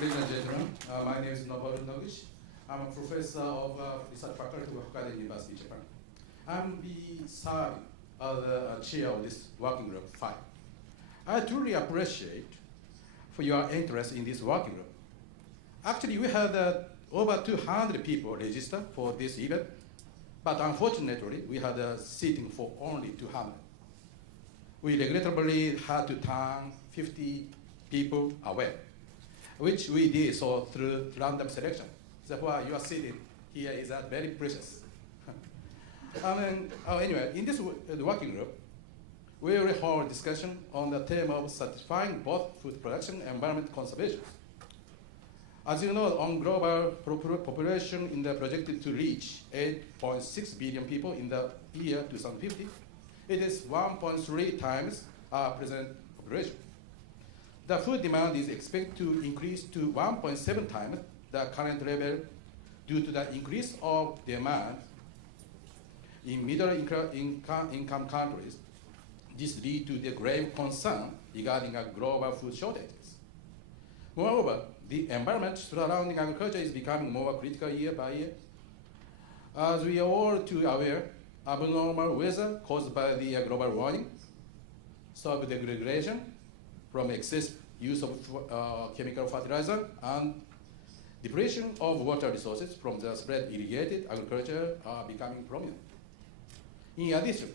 ladies and gentlemen. My name is NOGUCHI. I'm a professor of research faculty of Hokkaido University, Japan. I'm the serving as the chair of this working group 5. I truly appreciate for your interest in this working group. Actually, we had over 200 people register for this event, but unfortunately, we had a seating for only 200. We regrettably had to turn 50 people away, which we did so through random selection. Therefore, your seating here is very precious. Anyway, in this working group, we will hold discussion on the theme of satisfying both food production and environment conservation. As you know, on global population in the projected to reach 8.6 billion people in the year 2050, it is 1.3 times our present population. The food demand is expected to increase to 1.7 times the current level due to the increase of demand in middle income countries. This leads to the grave concern regarding global food shortages. Moreover, the environment surrounding agriculture is becoming more critical year by year. As we are all too aware, abnormal weather caused by the global warming, soil degradation from excess use of chemical fertilizer, and depletion of water resources from the spread irrigated agriculture are becoming prominent. In addition,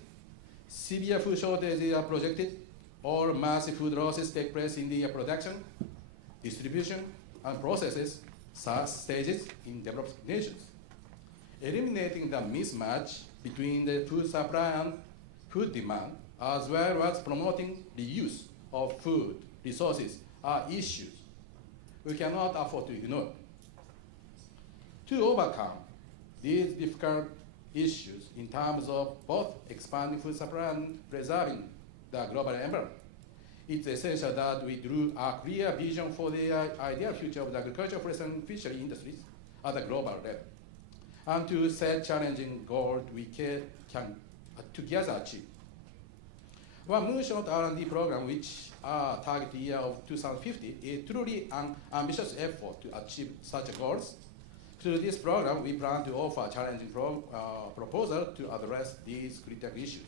severe food shortages are projected, or massive food losses take place in the production, distribution, and processes stages in developed nations. Eliminating the mismatch between the food supply and food demand, as well as promoting the use of food resources, are issues we cannot afford to ignore. To overcome these difficult issues in terms of both expanding food supply and preserving the global environment, it's essential that we drew a clear vision for the ideal future of the agriculture, forest, and fishery industries at the global level, and to set challenging goals we can together achieve. One Moonshot R&D program, which our target year of 2050, is truly an ambitious effort to achieve such goals. Through this program, we plan to offer a challenging proposal to address these critical issues.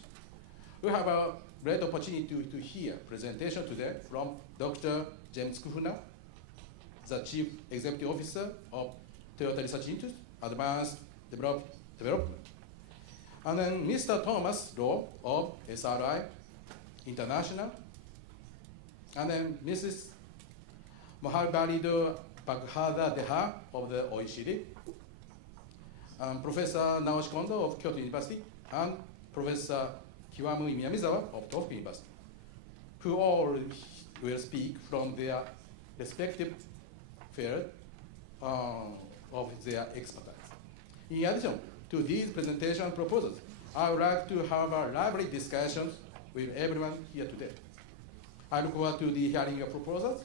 We have a great opportunity to hear presentation today from Dr. James Kufuna, the Chief Executive Officer of Toyota Research Institute, Advanced Development. And then Mr. Thomas Lowe of SRI International. And then Mrs. Mohalbarido Baghada Deha of the OECD. Professor Naoshi Kondo of Kyoto University, and Professor Kiwamui Miyamizawa of Tohoku University, who all will speak from their respective field of their expertise. In addition to these presentation proposals, I would like to have a lively discussion with everyone here today. I look forward to the hearing your proposals,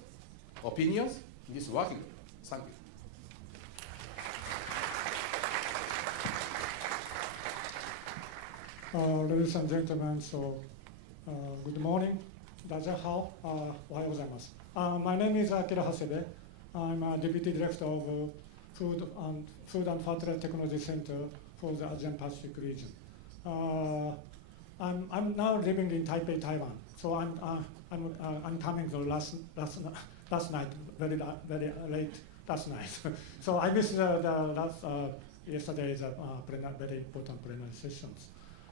opinions in this working group. Thank you. Ladies and gentlemen, good morning. Dajahao, ohayou. My name is Akira HASEBE. I'm a Deputy Director of Food and Fertilizer Technology Center for the Asian Pacific region. I'm now living in Taipei, Taiwan. So I'm coming the last night, very late last night. So I missed the yesterday's very important plenary sessions.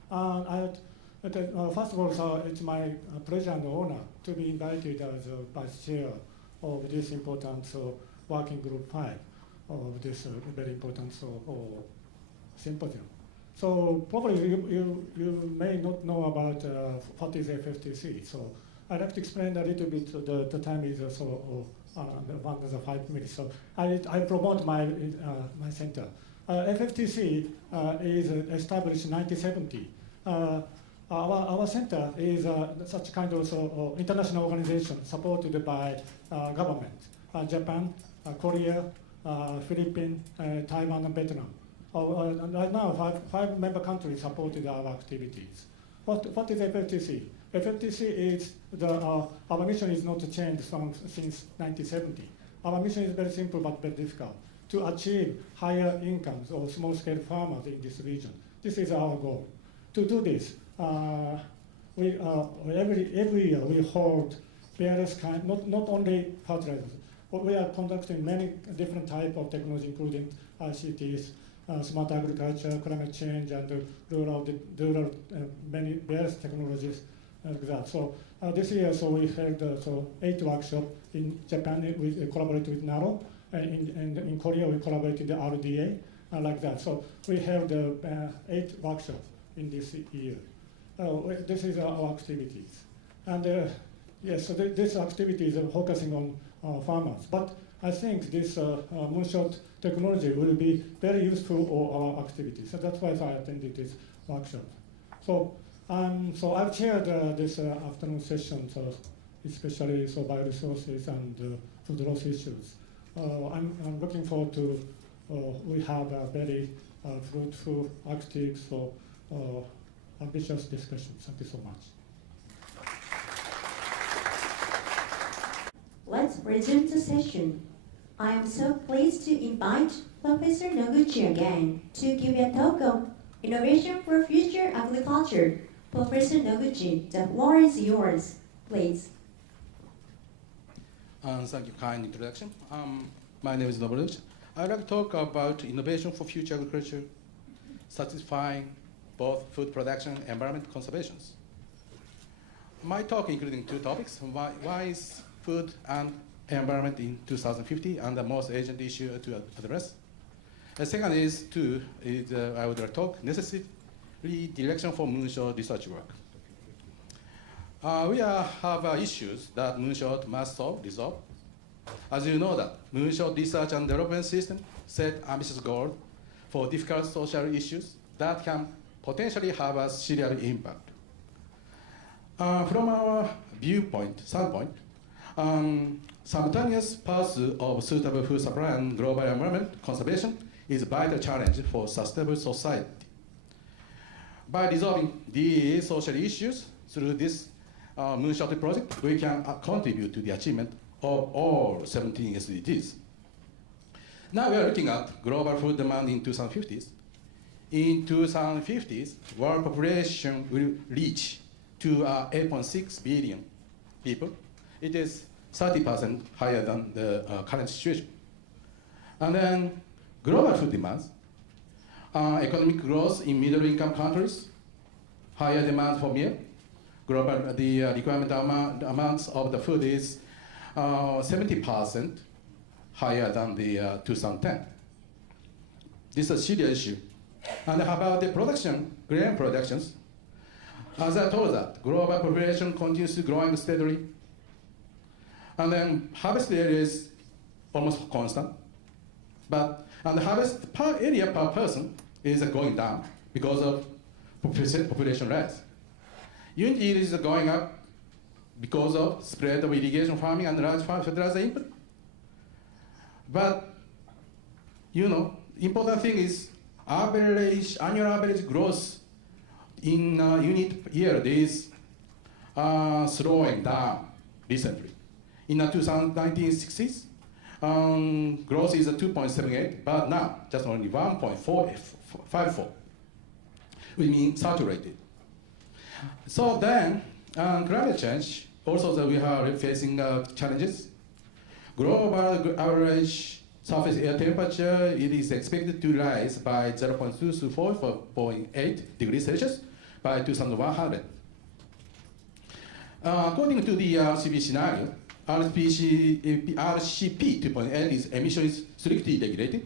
First of all, it's my pleasure and honor to be invited as Vice Chair of this important Working Group 5 of this very important symposium. So probably you may not know about what is FFTC. So I'd like to explain a little bit. The time is under 5 minutes. So I promote my center. FFTC is established in 1970. Our center is such kind of international organization supported by government, Japan, Korea, Philippines, Taiwan, and Vietnam. Right now, five member countries supported our activities. What is FFTC? FFTC is our mission is not changed since 1970. our mission is very simple but very difficult, to achieve higher incomes of small-scale farmers in this region. This is our goal. To do this, every year we hold various kinds, not only fertilizers, but we are conducting many different types of technology, including ICTs, smart agriculture, climate change, and rural many various technologies like that. So this year, we held 8 workshops in Japan. We collaborated with NEDO, and in Korea we collaborated with the RDA, like that. So we held 8 workshops in this year. This is our activities, and yes, so this activity is focusing on farmers. But I think this Moonshot technology will be very useful for our activities. So that's why I attended this workshop. So I've chaired this afternoon session, especially bioresources and food loss issues. I'm looking forward to we have a very fruitful, active, ambitious discussion. Thank you so much. Let's resume the session. I am so pleased to invite Professor Noguchi again to give a talk on Innovation for Future Agriculture. Professor Noguchi, the floor is yours, please. Thank you, kind introduction. My name is Noboru. I'd like to talk about innovation for future agriculture, satisfying both food production and environment conservation. My talk including 2 topics. One is food and environment in 2050 and the most urgent issue to address. The second is I would talk necessary direction for Moonshot research work. We have issues that Moonshot must resolve. As you know that Moonshot research and development system set ambitious goals for difficult social issues that can potentially have a serious impact. From our standpoint, simultaneous pursuit of suitable food supply and global environment conservation is a vital challenge for sustainable society. By resolving these social issues through this Moonshot project, we can contribute to the achievement of all 17 SDGs. Now we are looking at global food demand in 2050s. In 2050s, world population will reach to 8.6 billion people. It is 30% higher than the current situation. And then global food demands, economic growth in middle-income countries, higher demand for meal. The requirement amounts of the food is 70% higher than the 2010. This is a serious issue. And how about the production, grain productions? As I told that, global population continues to growing steadily. And then harvest area is almost constant. And the harvest per area per person is going down because of population rise. Unit yield is going up because of spread of irrigation farming and large farm fertilizer input. But, important thing is annual average growth in unit yield is slowing down recently. In the 1960s, growth is 2.78, but now just only 1.54. We mean saturated. So then, climate change, also that we are facing challenges. Global average surface air temperature, it is expected to rise by 0.2 to 4.8 degrees Celsius by 2100. According to the RCP scenario, RCP 2.8 is emission is strictly regulated,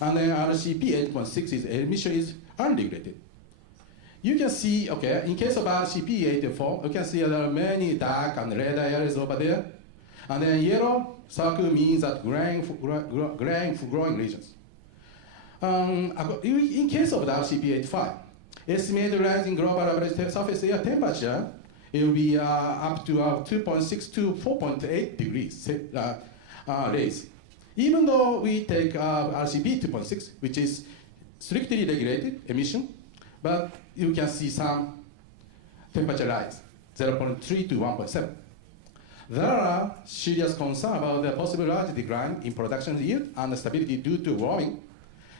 and then RCP 8.6 is emission is unregulated. You can see, in case of RCP 84, you can see there are many dark and red areas over there, and then yellow circle means that grain for growing regions. In case of the RCP 85, estimated rise in global average surface air temperature, it will be up to 2.6 to 4.8 degrees raise. Even though we take RCP 2.6, which is strictly regulated emission, but you can see some temperature rise, 0.3 to 1.7. There are serious concerns about the possible large decline in production yield and stability due to warming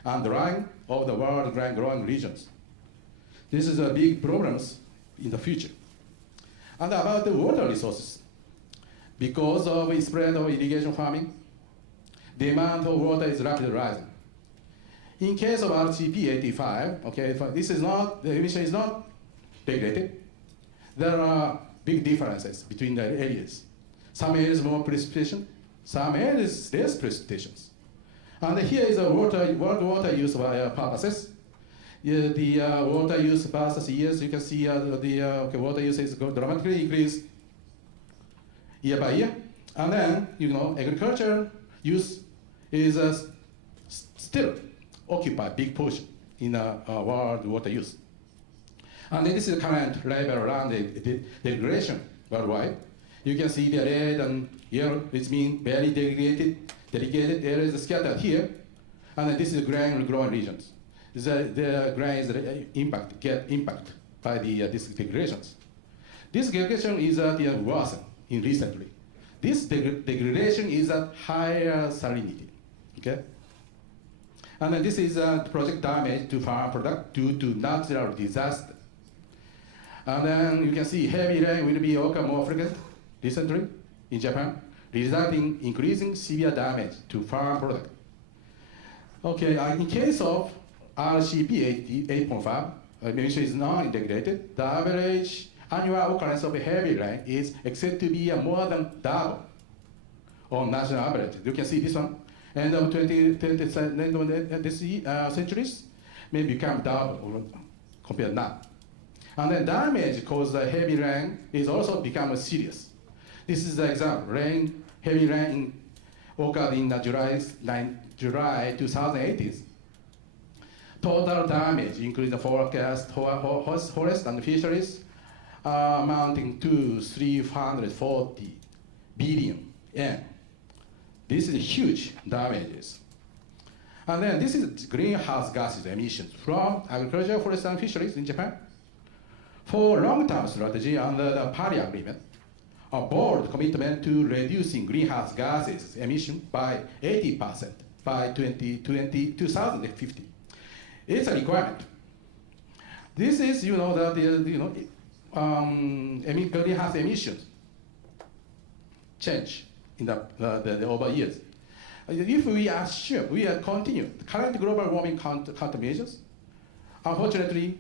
and drying of the world grain growing regions. This is a big problem in the future. And about the water resources. Because of the spread of irrigation farming, demand for water is rapidly rising. In case of RCP 85, okay, this is not, the emission is not regulated. There are big differences between the areas. Some areas more precipitation, some areas less precipitations. And here is the world water use purposes. The water use versus years, you can see the water use is dramatically increased year by year. And then, agriculture use is still occupy a big portion in world water use. And this is the current level around the degradation worldwide. You can see the red and yellow, which means very degraded areas scattered here. And then this is grain growing regions. The grains get impacted by these degradations. This degradation is worsened in recently. This degradation is at higher salinity. Okay? And then this is project damage to farm product due to natural disaster. And then you can see heavy rain will be occur more frequent recently in Japan, resulting in increasing severe damage to farm product. Okay, in case of RCP 8.5, emission is non-integrated, the average annual occurrence of heavy rain is expected to be more than double on national average. You can see this one. End of 20th centuries may become double compared now. And then damage caused by heavy rain is also become serious. This is the example. Heavy rain occurred in July 2018. Total damage, including the forecast, forest and fisheries, amounting to 340 billion yen. This is huge damages. And then this is greenhouse gases emissions from agriculture, forest, and fisheries in Japan. For long-term strategy under the Paris Agreement, a bold commitment to reducing greenhouse gases emission by 80% by 2050. It's a requirement. This is, greenhouse emissions change in the over years. If we assume we continue current global warming countermeasures, unfortunately,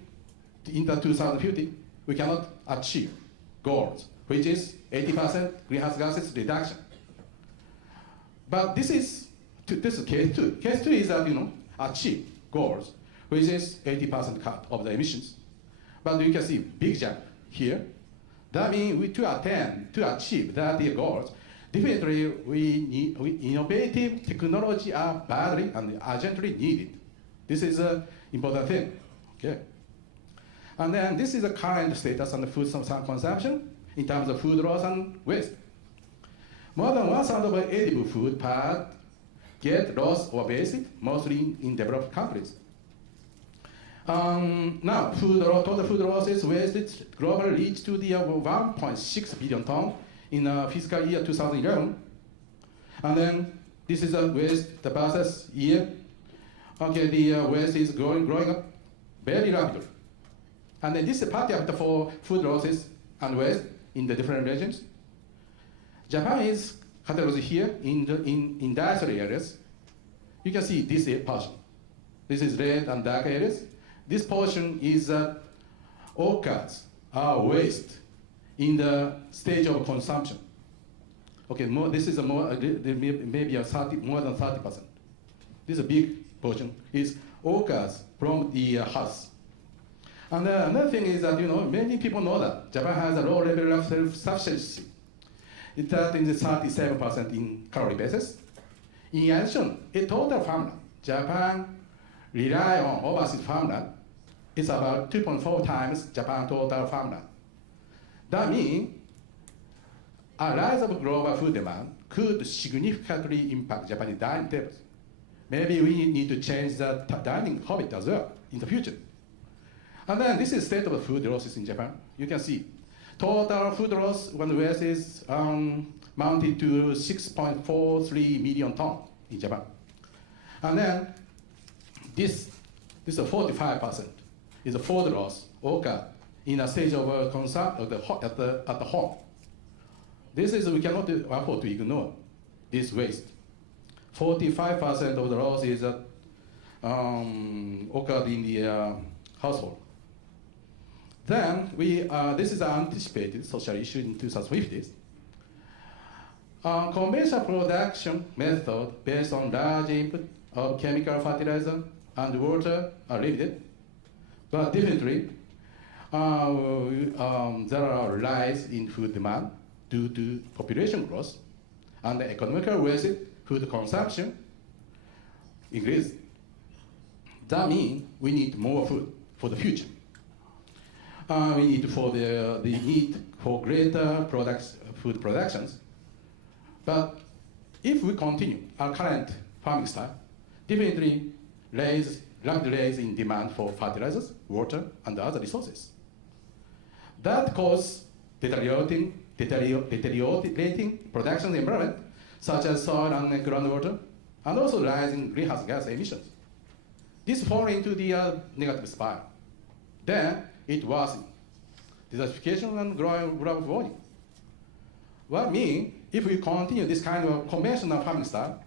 in the 2050, we cannot achieve goals, which is 80% greenhouse gases reduction. But this is case two. Case two is that achieve goals, which is 80% cut of the emissions. But you can see big jump here. That means to achieve that goals, definitely we need innovative technology are badly and urgently needed. This is an important thing. Okay. And then this is the current status on the food consumption in terms of food loss and waste. More than 1/3 of edible food part get lost or wasted, mostly in developed countries. Now, total food losses wasted globally reached to the 1.6 billion tons in fiscal year 2011. And then this is a waste versus year. Okay, the waste is growing up very rapidly. And then this is part of the food losses and waste in the different regions. Japan is categorized here in industrial areas. You can see this portion. This is red and dark areas. This portion is occurs waste in the stage of consumption. Okay, this is maybe more than 30%. This is a big portion. Is occurs from the house. And another thing is that many people know that Japan has a low level of self-sufficiency. It's at 37% in calorie basis. In addition, in total farmland, Japan rely on overseas farmland. It's about 2.4 times Japan total farmland. That means a rise of global food demand could significantly impact Japanese dining tables. Maybe we need to change the dining habit as well in the future. And then this is state of food losses in Japan. You can see total food loss when waste is mounted to 6.43 million tons in Japan. And then this is a 45% is a food loss occurred in a stage of at the home. This is, we cannot afford to ignore this waste. 45% of the loss is occurred in the household. Then this is an anticipated social issue in 2050s. Conventional production method based on large input of chemical fertilizer and water are limited, but definitely there are rise in food demand due to population growth and the economical wasted food consumption increase. That means we need more food for the future. We need for the need for greater food productions. But if we continue our current farming style, definitely rapid rise in demand for fertilizers, water, and other resources. That causes deteriorating production environment, such as soil and groundwater, and also rising greenhouse gas emissions. This falls into the negative spiral. Then it worsens desertification and global warming. What means, if we continue this kind of conventional farming style,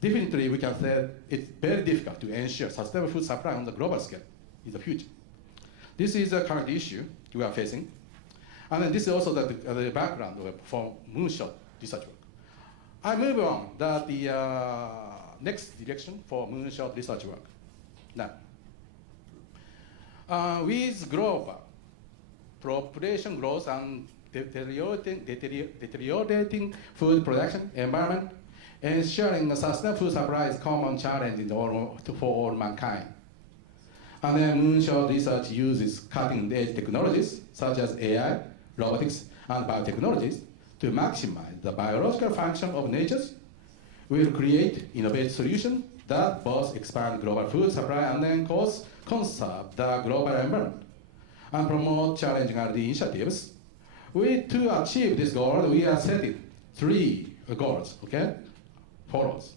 definitely we can say it's very difficult to ensure sustainable food supply on the global scale in the future. This is a current issue we are facing. And then this is also the background for Moonshot research work. I move on to the next direction for Moonshot research work. Now, with global population growth and deteriorating food production environment, ensuring a sustainable food supply is a common challenge for all mankind. And then Moonshot research uses cutting-edge technologies such as AI, robotics, and biotechnologies to maximize the biological function of nature. We'll create innovative solutions that both expand global food supply and then conserve the global environment and promote challenging R&D initiatives. To achieve this goal, we are setting 3 goals, okay? Follows.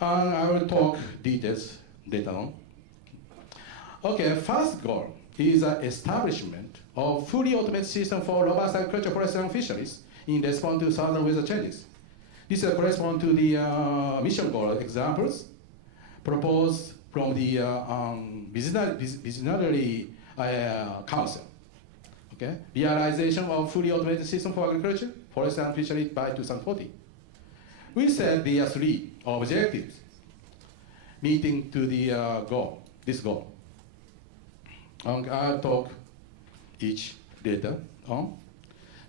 And I will talk details later on. Okay, first goal is the establishment of fully automated system for robust agriculture, forestry, and fisheries in response to southern weather changes. This corresponds to the mission goal examples proposed from the Visionary Council. Okay, realization of fully automated system for agriculture, forestry, and fisheries by 2040. We set the 3 objectives meeting to the this goal. I'll talk each later on.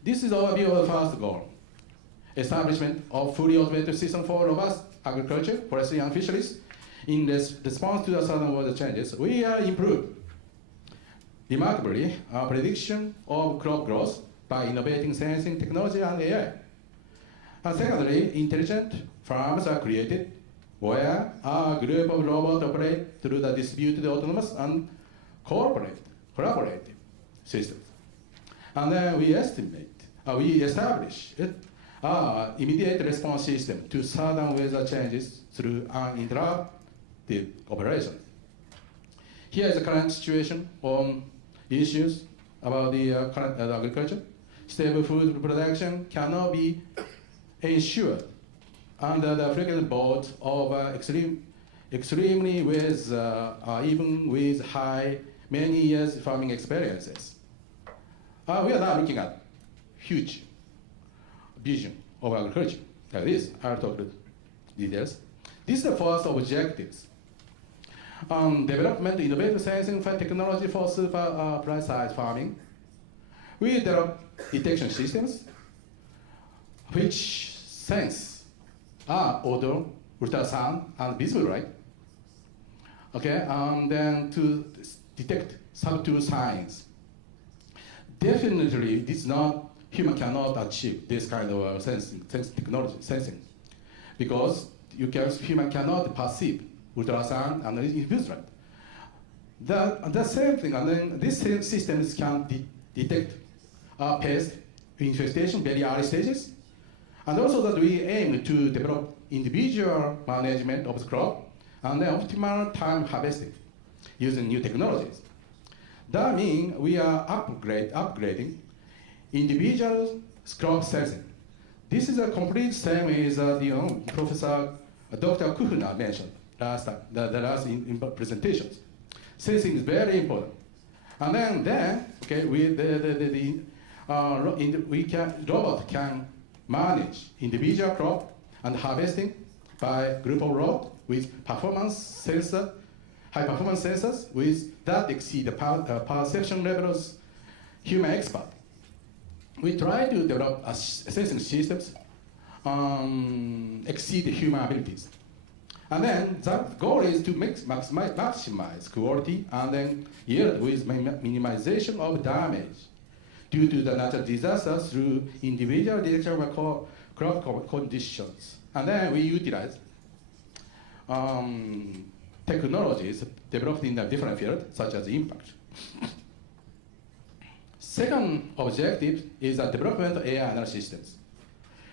This is overview of the first goal. Establishment of fully automated system for robust agriculture, forestry, and fisheries in response to the southern weather changes. We improved remarkably our prediction of crop growth by innovating sensing technology and AI. And secondly, intelligent farms are created where a group of robots operate through the distributed autonomous and collaborative systems. And then we establish immediate response system to sudden weather changes through uninterrupted operation. Here is the current situation on issues about the current agriculture. Stable food production cannot be ensured under the frequent board of extremely with even with many years farming experiences. We are now looking at huge vision of agriculture. Like this, I'll talk the details. This is the first objectives. Development innovative sensing technology for super precise farming. We develop detection systems which sense odor, ultrasound, and visible light. Okay, and then to detect subtle signs. Definitely, human cannot achieve this kind of sensing technology, because human cannot perceive ultrasound and invisible light. The same thing, and then these systems can detect pest infestation very early stages And also that we aim to develop individual management of the crop and then optimal time harvesting using new technologies. That means we are upgrading individual crop sizing. This is a complete same as Professor Dr. Kuhna mentioned last time, the last in presentations. Sizing is very important. And then okay, robot can manage individual crop and harvesting by group of robots with performance sensor, high performance sensors with that exceed the perception levels human expert. We try to develop sensing systems exceed the human abilities. And then the goal is to maximize quality and then yield with minimization of damage due to the natural disasters through individual direction of crop conditions. And then we utilize technologies developed in a different field, such as impact. Second objective is the development of AI analysis systems.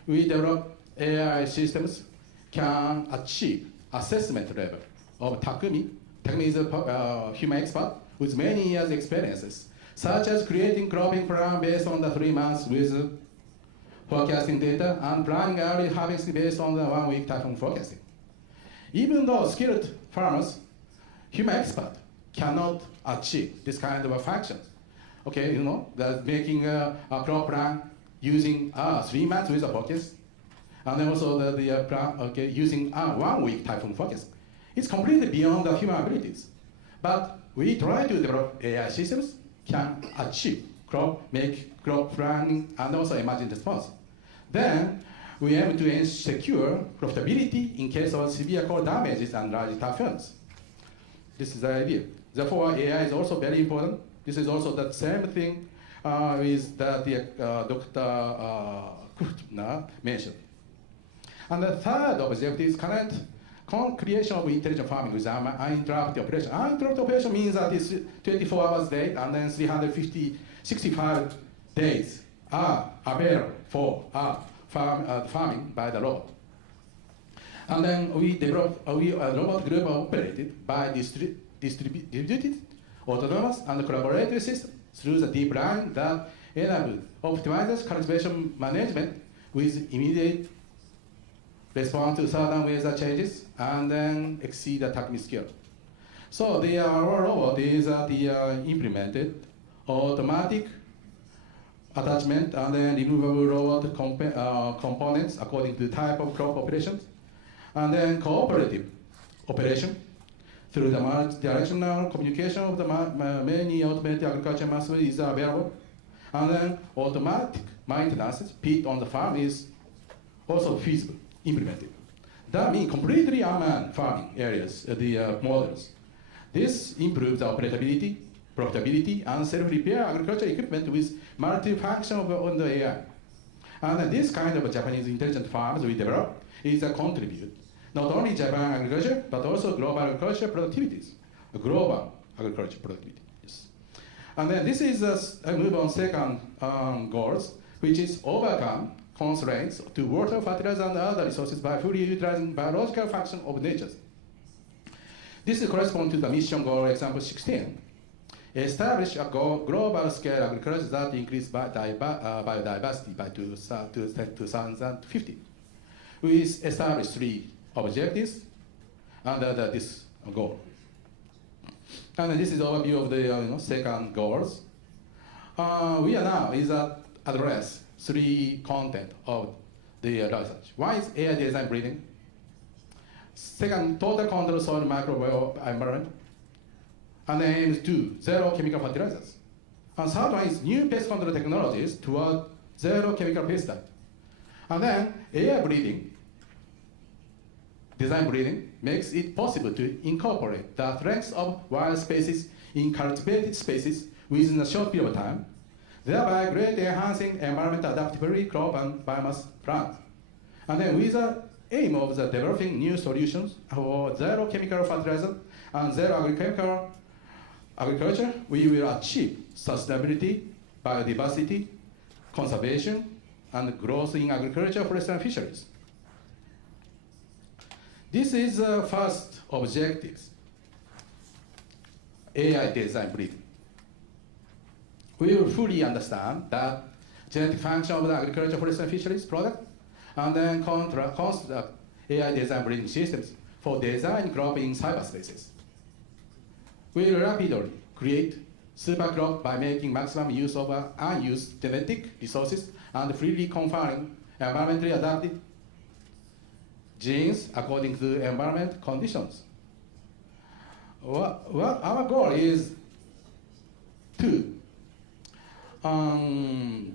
We develop AI systems can achieve assessment level of Takumi. Takumi is a human expert with many years experiences, such as creating cropping plan based on the 3 months with forecasting data and planning early harvesting based on the 1 week typhoon forecasting. Even though skilled farmers, human expert cannot achieve this kind of functions. Okay, that making a crop plan using 3 months with a forecast, and then also the plan using 1 week typhoon forecast. It's completely beyond the human abilities. But we try to develop AI systems can achieve make crop planning and also emergent response. Then we aim to secure profitability in case of severe crop damages and large typhoons. This is the idea. Therefore, AI is also very important. This is also the same thing with that Dr. Kuhna mentioned. And the third objective is current creation of intelligent farming with uninterrupted operation. Uninterrupted operation means that it's 24 hours a day and then 65 days are available for farming by the robot. And then we develop a robot group operated by distributed, autonomous, and collaborative system through the deep learning that enable optimizes cultivation management with immediate response to certain weather changes and then exceed the Takumi skill. So our robot is implemented automatic attachment and then removable robot components according to the type of crop operations, and then cooperative operation through the multi-directional communication of the many automated agriculture machinery is available, and then automatic maintenance pit on the farm is also feasible, implemented. That means completely unmanned farming areas, the models. This improves the operability, profitability, and self-repair agriculture equipment with multi-function on the AI. And this kind of Japanese intelligent farms we develop is a contribute not only Japan agriculture, but also global agriculture productivities. Global agriculture productivity, yes. And then this is I move on second goals, which is overcome constraints to water, fertilizer, and other resources by fully utilizing biological function of nature. This corresponds to the mission goal example 16. Establish a global scale agriculture that increases biodiversity by 2050. We established 3 objectives under this goal. And this is overview of the second goals. We are now address 3 content of the research. One is AI design breeding. Second, total control soil microbiome environment. And then aims 2, zero chemical fertilizers. And third one is new pest control technologies toward zero chemical pesticide. And then AI breeding, design breeding, makes it possible to incorporate the strengths of wild species in cultivated spaces within a short period of time, thereby greatly enhancing environmental adaptability, crop and biomass plants. And then with the aim of developing new solutions for zero chemical fertilizer and zero agricultural agriculture, we will achieve sustainability, biodiversity, conservation, and growth in agriculture, forestry, and fisheries. This is the first objective, AI design breeding. We will fully understand that genetic function of the agriculture, forestry, and fisheries product, and then construct AI design breeding systems for design crop in cyberspaces. We will rapidly create super crop by making maximum use of unused genetic resources and freely conferring environmentally adapted genes according to environment conditions. What our goal is to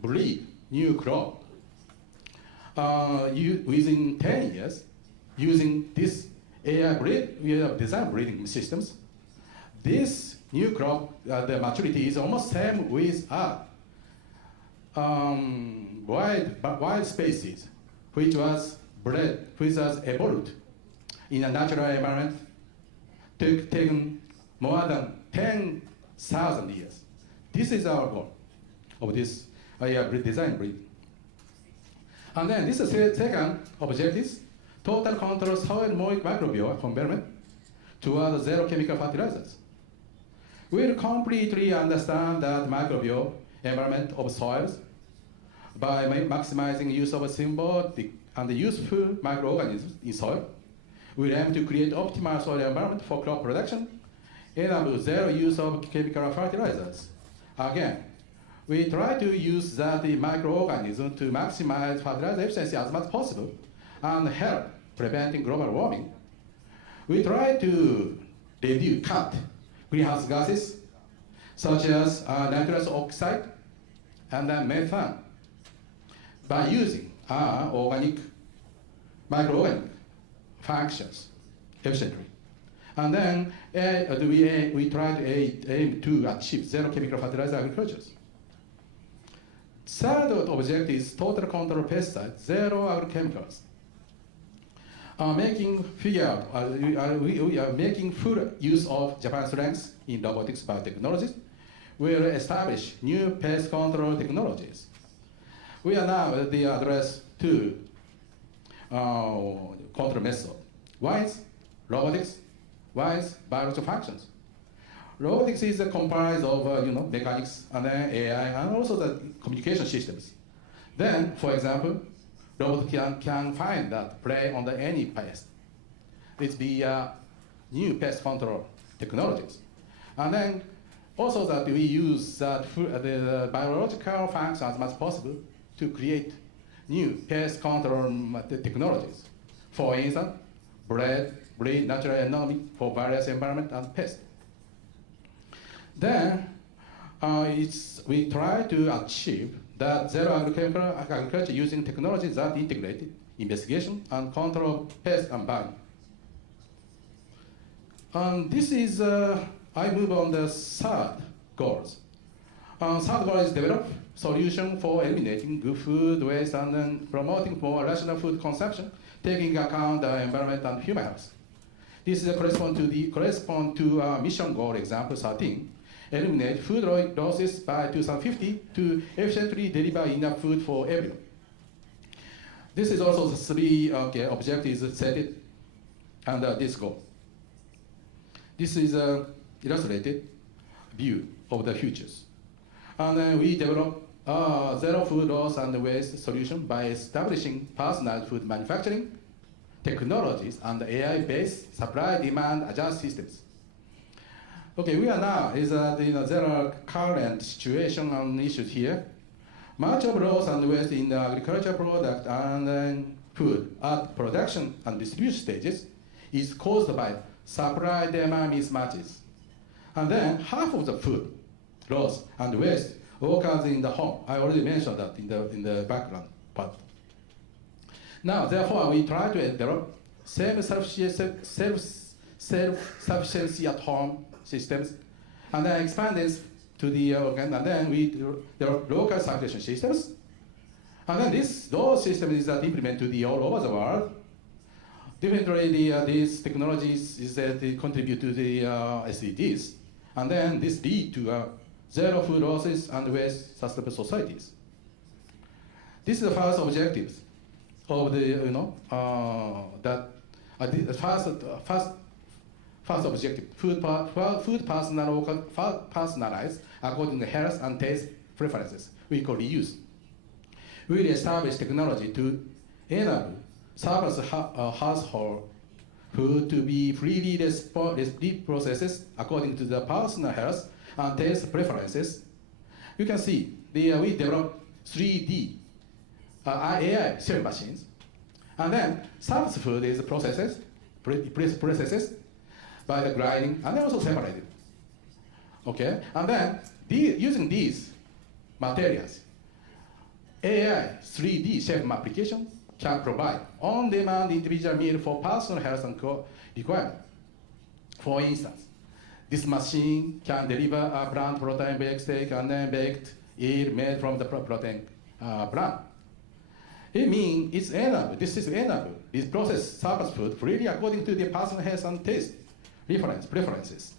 breed new crop within 10 years using this AI design breeding systems. This new crop, the maturity is almost same with wild species, which was bred, which was evolved in a natural environment, taken more than 10,000 years. This is our goal of this design breeding. And then this is the second objective, total control soil microbial environment toward zero chemical fertilizers. We'll completely understand that microbial environment of soils by maximizing use of symbiotic and useful microorganisms in soil. We aim to create optimal soil environment for crop production, enable zero use of chemical fertilizers. Again, we try to use that microorganism to maximize fertilizer efficiency as much as possible and help preventing global warming. We try to cut greenhouse gases such as nitrous oxide and methane by using microorganic functions efficiently. And then we try to aim to achieve zero chemical fertilizer agriculture. Third objective is total control pesticides, zero agrochemicals. We are making full use of Japan's strengths in robotics biotechnologies. We will establish new pest control technologies. We are now at the address two control methods. One is robotics, one is biological functions. Robotics is comprised of mechanics and then AI and also the communication systems. Then, for example, robot can find that prey on any pest. It's the new pest control technologies. And then also that we use the biological functions as much as possible to create new pest control technologies. For instance, breed natural environment for various environment and pests. Then we try to achieve that zero agriculture using technologies that integrated investigation and control of pests and bug. And this is, I move on the third goals. Third goal is develop solution for eliminating good food waste and then promoting more rational food consumption, taking account the environment and human health. This is correspond to mission goal example 13. Eliminate food losses by 2050 to efficiently deliver enough food for everyone. This is also the three objectives set under this goal. This is an illustrated view of the futures. And then we develop zero food loss and waste solution by establishing personalized food manufacturing technologies and AI-based supply-demand adjust systems. Okay, we are now there are current situation and issues here. Much of loss and waste in the agricultural product and food at production and distribution stages is caused by supply-demand mismatches. And then half of the food loss and waste occurs in the home. I already mentioned that in the background part. Now, therefore, we try to develop self-sufficiency at home systems, and then expand this to the organ, and then we develop local sanitation systems. And then those systems is implemented to all over the world. Definitely, these technologies they contribute to the SDGs, and then this lead to zero food losses and waste sustainable societies. This is the first objectives of the, the first objective, food personalized according to health and taste preferences. We call reuse. We will establish technology to enable service household food to be freely reprocessed according to the personal health and taste preferences. You can see we developed 3D AI sewing machines, and then service food is processed by the grinding and then also separated. Okay, and then using these materials, AI 3D chef application can provide on-demand individual meal for personal health and requirement. For instance, this machine can deliver a plant protein baked steak and then baked eel made from the protein plant. It means it's enable. This is enable. This processed service food freely according to the personal health and taste preferences.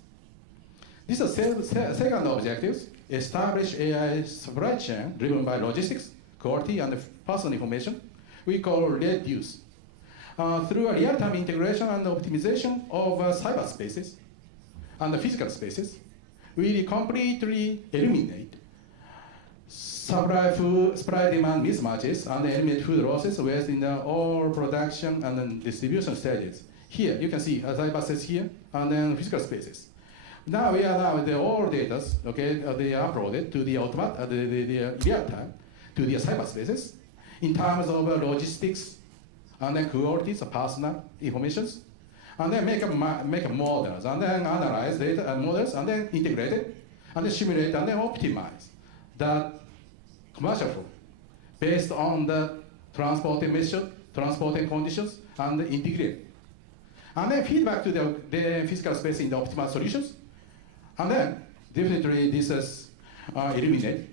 This is second objective: establish AI supply chain driven by logistics, quality, and personal information. We call reduce. Through a real-time integration and optimization of cyberspaces and the physical spaces, we completely eliminate supply demand mismatches and eliminate food losses waste in all production and then distribution stages. Here you can see cyberspace here and then physical spaces. Now we are with all data, okay, they are uploaded to the real time to the cyberspaces in terms of logistics and then qualities of personal informations, and then make models and then analyze data and models and then integrate it and then simulate and then optimize the commercial flow based on the transporting method, transporting conditions, and integrate. And then feedback to the physical space in the optimal solutions. And then definitely this is eliminate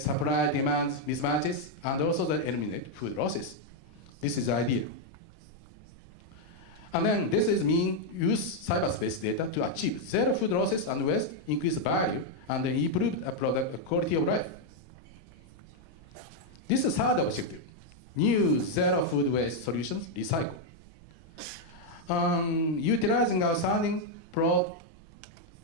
supply demand mismatches and also eliminate food losses. This is the idea. And then this is use cyberspace data to achieve zero food losses and waste, increase value, and improve product quality of life. This is third objective: new zero food waste solutions, recycle. Utilizing outstanding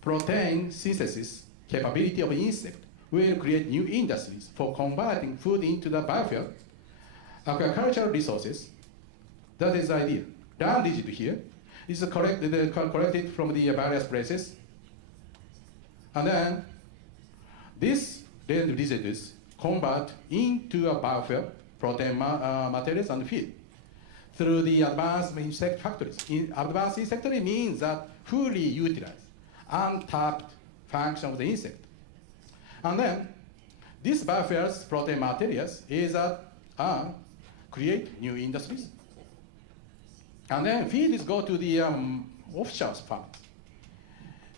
protein synthesis capability of insect, will create new industries for converting food into the biofuel, agricultural resources. That is the idea. Land digit here is collected from the various places. And then this land residues convert into a biofuel, protein materials, and feed through the advanced insect factories. Advanced insect factory means that fully utilize untapped function of the insect. And then these biofuels, protein materials, create new industries. And then feeds go to the offshore farms.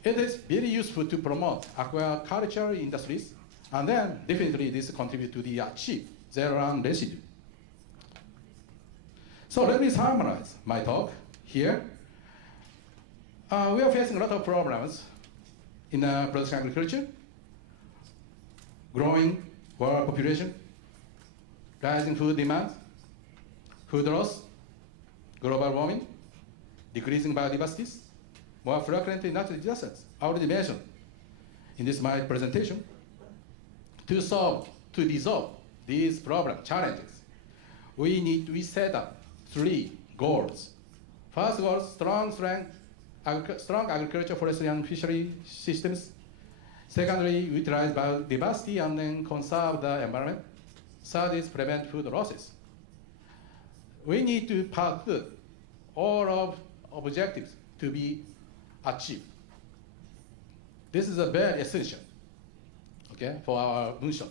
It is very useful to promote aquaculture industries, and then definitely this contributes to the achieve zero residue. So let me summarize my talk here. We are facing a lot of problems in production agriculture: growing world population, rising food demand, food loss, global warming, decreasing biodiversity, more frequent natural disasters. I already mentioned in my presentation. To resolve these challenges, we set up 3 goals. First goal: strong agriculture, forestry, and fishery systems. Secondly, utilize biodiversity and then conserve the environment. Third is prevent food losses. We need to put all of objectives to be achieved. This is very essential, okay, for our Moonshot.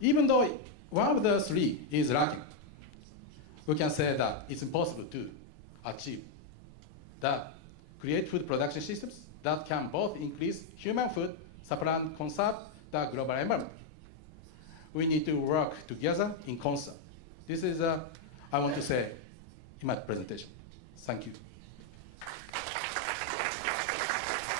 Even though one of the 3 is lacking, we can say that it's impossible to achieve that. Create food production systems that can both increase human food supply and conserve the global environment. We need to work together in concert. This is I want to say in my presentation. Thank you.